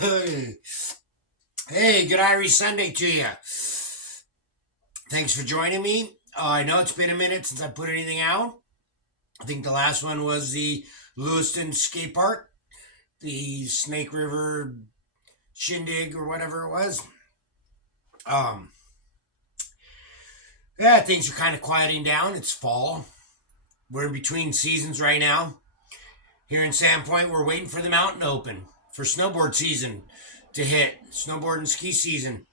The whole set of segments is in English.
Hey, good Irish Sunday to you. Thanks for joining me. I know it's been a minute since I put anything out. I think the last one was the Lewiston Skate Park, the Snake River Shindig or whatever it was. Um, yeah, things are kind of quieting down. It's fall. We're in between seasons right now. Here in Sandpoint, we're waiting for the mountain to open for snowboard season to hit. Snowboard and ski season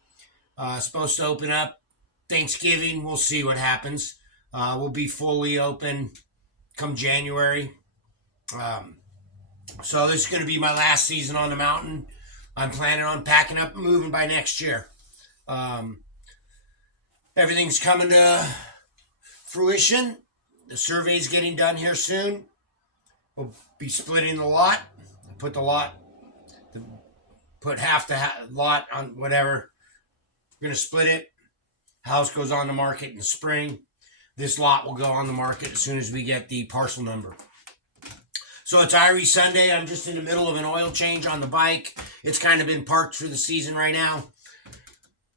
supposed to open up Thanksgiving. We'll see what happens. We'll be fully open come January. Um, so this is going to be my last season on the mountain. I'm planning on packing up and moving by next year. Um, Everything's coming to fruition. The survey's getting done here soon. We'll be splitting the lot. Put the lot, put half the lot on whatever. We're going to split it. House goes on the market in the spring. This lot will go on the market as soon as we get the parcel number. So it's Irish Sunday. I'm just in the middle of an oil change on the bike. It's kind of been parked through the season right now.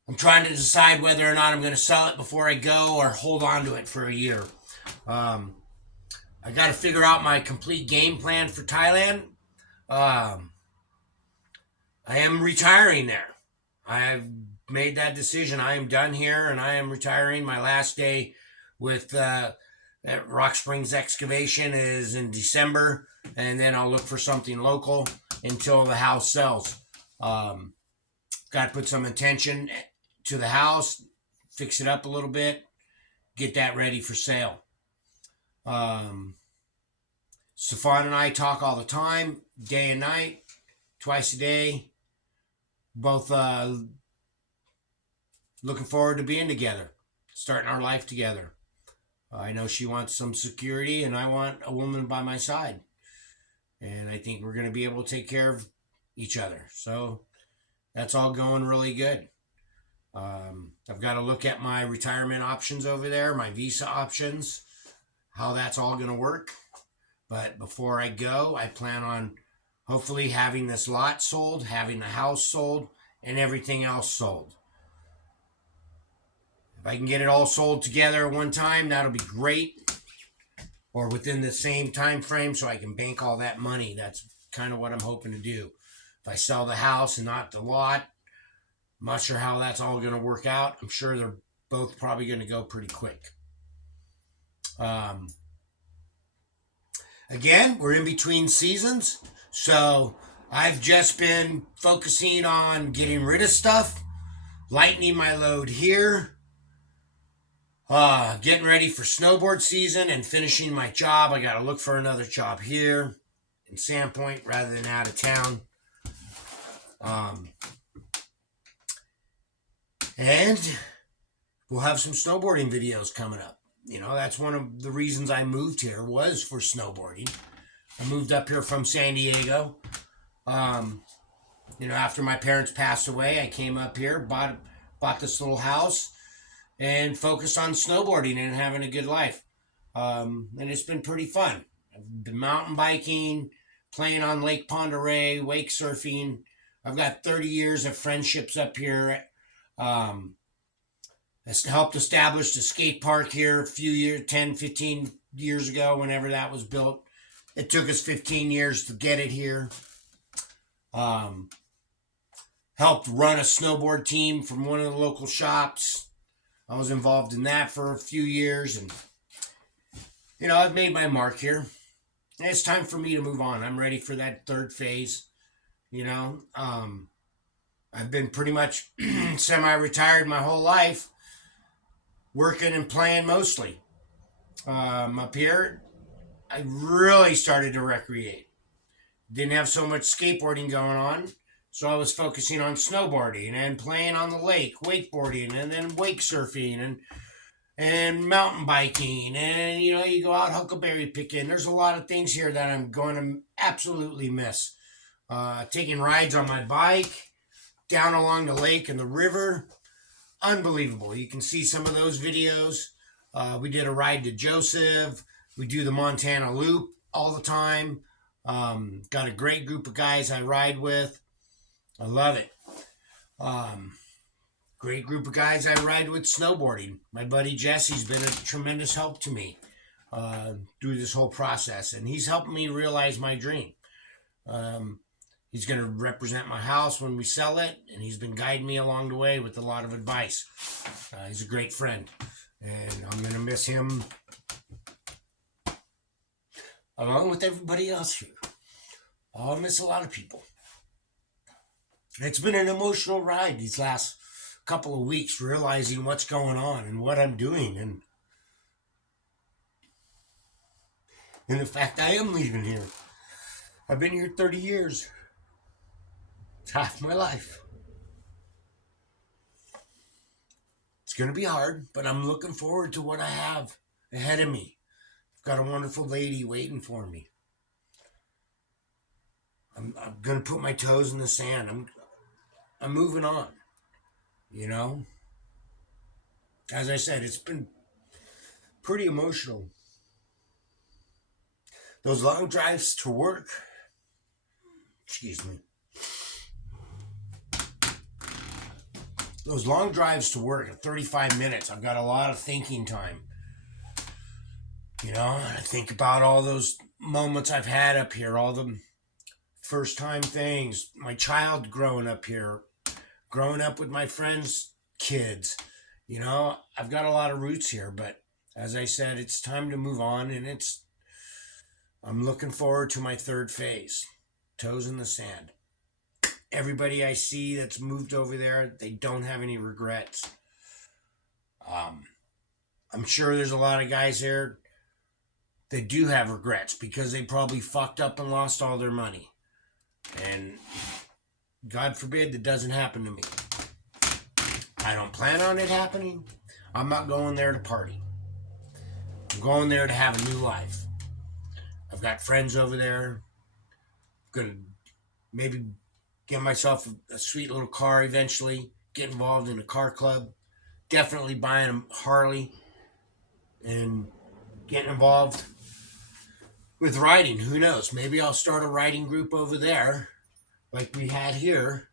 I'm trying to decide whether or not I'm going to sell it before I go or hold on to it for a year. I got to figure out my complete game plan for Thailand. I am retiring there. I have made that decision. I am done here and I am retiring. My last day with at Rock Springs Excavation is in December, and then I'll look for something local until the house sells. Got to put some attention to the house, fix it up a little bit, get that ready for sale. Stefan and I talk all the time, day and night, twice a day. Both looking forward to being together, starting our life together. I know she wants some security, and I want a woman by my side. And I think we're going to be able to take care of each other. So that's all going really good. I've got to look at my retirement options over there, my visa options, how that's all going to work. But before I go, I plan on hopefully having this lot sold, having the house sold, and everything else sold. If I can get it all sold together at one time, that'll be great. Or within the same time frame so I can bank all that money. That's kind of what I'm hoping to do. If I sell the house and not the lot, I'm not sure how that's all going to work out. I'm sure they're both probably going to go pretty quick. Again, we're in between seasons. So I've just been focusing on getting rid of stuff, lightening my load here, getting ready for snowboard season and finishing my job. I got to look for another job here in Sandpoint rather than out of town. And we'll have some snowboarding videos coming up. You know, that's one of the reasons I moved here was for snowboarding. I moved up here from San Diego. After my parents passed away, I came up here, bought this little house, and focused on snowboarding and having a good life. And it's been pretty fun. I've been mountain biking, playing on Lake Ponderay, wake surfing. I've got 30 years of friendships up here. That's helped establish the skate park here a few years, 10, 15 years ago, whenever that was built. It took us 15 years to get it here. Helped run a snowboard team from one of the local shops. I was involved in that for a few years, and I've made my mark here. And it's time for me to move on. I'm ready for that third phase. I've been pretty much semi-retired my whole life, working and playing mostly. Up here, I really started to recreate. Didn't have so much skateboarding going on. So I was focusing on snowboarding and playing on the lake, wakeboarding, and then wake surfing and mountain biking. And, you go out huckleberry picking. There's a lot of things here that I'm going to absolutely miss. Taking rides on my bike, down along the lake and the river. Unbelievable. You can see some of those videos. We did a ride to Joseph. We do the Montana Loop all the time. Got a great group of guys I ride with. I love it. Um, Great group of guys I ride with snowboarding. My buddy Jesse's been a tremendous help to me through this whole process, and he's helping me realize my dream. Um, he's going to represent my house when we sell it, and he's been guiding me along the way with a lot of advice. He's a great friend, and I'm going to miss him along with everybody else here. I'll miss a lot of people. It's been an emotional ride these last couple of weeks, realizing what's going on and what I'm doing, and the fact I am leaving here. I've been here 30 years. It's half my life. It's going to be hard, but I'm looking forward to what I have ahead of me. I've got a wonderful lady waiting for me. I'm going to put my toes in the sand. I'm moving on. You know? As I said, it's been pretty emotional. Those long drives to work, excuse me. Those long drives to work at 35 minutes, I've got a lot of thinking time. You know, I think about all those moments I've had up here, all the first time things, my child growing up here, growing up with my friends' kids. You know, I've got a lot of roots here, but as I said, it's time to move on, and I'm looking forward to my third phase. Toes in the sand. Everybody I see that's moved over there, they don't have any regrets. I'm sure there's a lot of guys there that do have regrets because they probably fucked up and lost all their money. And God forbid that doesn't happen to me. I don't plan on it happening. I'm not going there to party. I'm going there to have a new life. I've got friends over there. I'm going to maybe get myself a sweet little car eventually. Get involved in a car club. Definitely buying a Harley. And getting involved with riding. Who knows? Maybe I'll start a riding group over there like we had here.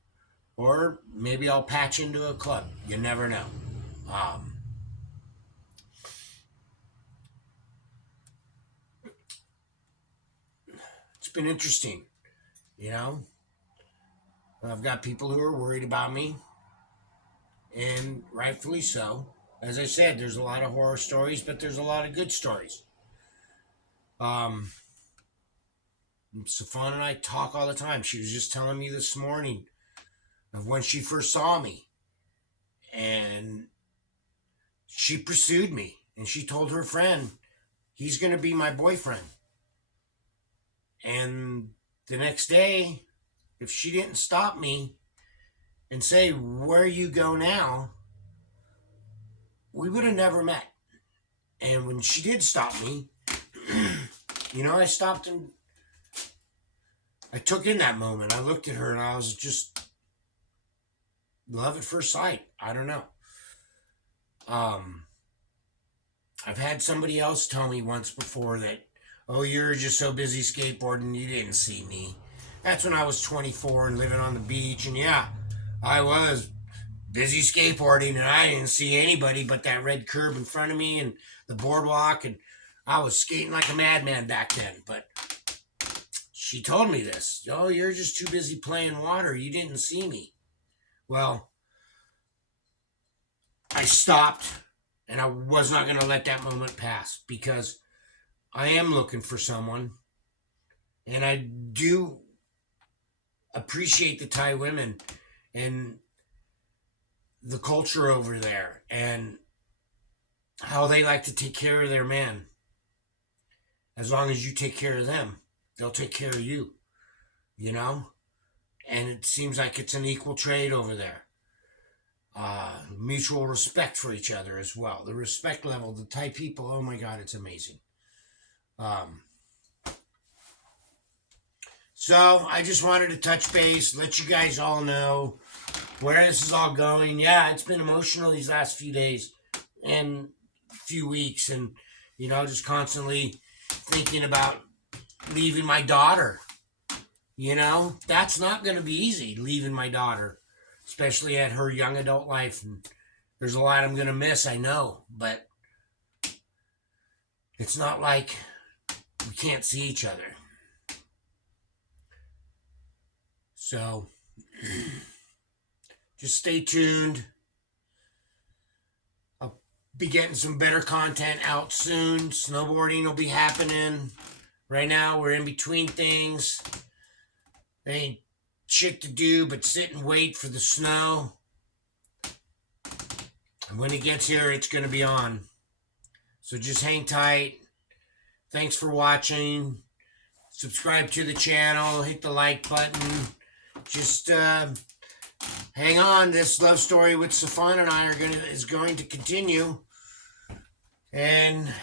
Or maybe I'll patch into a club. You never know. It's been interesting, you know? I've got people who are worried about me, and rightfully so. As I said, there's a lot of horror stories, but there's a lot of good stories. Safan and I talk all the time. She was just telling me this morning of when she first saw me, and she pursued me, and she told her friend, he's going to be my boyfriend. And the next day, if she didn't stop me and say, where you go now, we would have never met. And when she did stop me, you know, I stopped and I took in that moment. I looked at her and I was just love at first sight. I don't know. I've had somebody else tell me once before that, oh, you're just so busy skateboarding, you didn't see me. That's when I was 24 and living on the beach. And yeah, I was busy skateboarding and I didn't see anybody but that red curb in front of me and the boardwalk. And I was skating like a madman back then. But she told me this. Oh, you're just too busy playing water. You didn't see me. Well, I stopped and I was not going to let that moment pass because I am looking for someone. And I do appreciate the Thai women and the culture over there and how they like to take care of their man. As long as you take care of them, they'll take care of you, you know? And it seems like it's an equal trade over there. Mutual respect for each other as well. The respect level, the Thai people, oh my God, it's amazing. So I just wanted to touch base, let you guys all know where this is all going. Yeah, it's been emotional these last few days and few weeks, and you know, just constantly thinking about leaving my daughter You know, that's not going to be easy, leaving my daughter, especially at her young adult life. And there's a lot I'm going to miss, I know, but it's not like we can't see each other. So, just stay tuned. I'll be getting some better content out soon. Snowboarding will be happening. Right now, we're in between things. There ain't shit to do but sit and wait for the snow. And when it gets here, it's going to be on. So just hang tight. Thanks for watching. Subscribe to the channel. Hit the like button. Just hang on. This love story with Safan and I is going to continue. And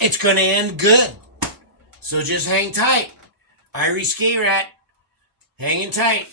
it's going to end good. So just hang tight. Irie Ski Rat, hanging tight.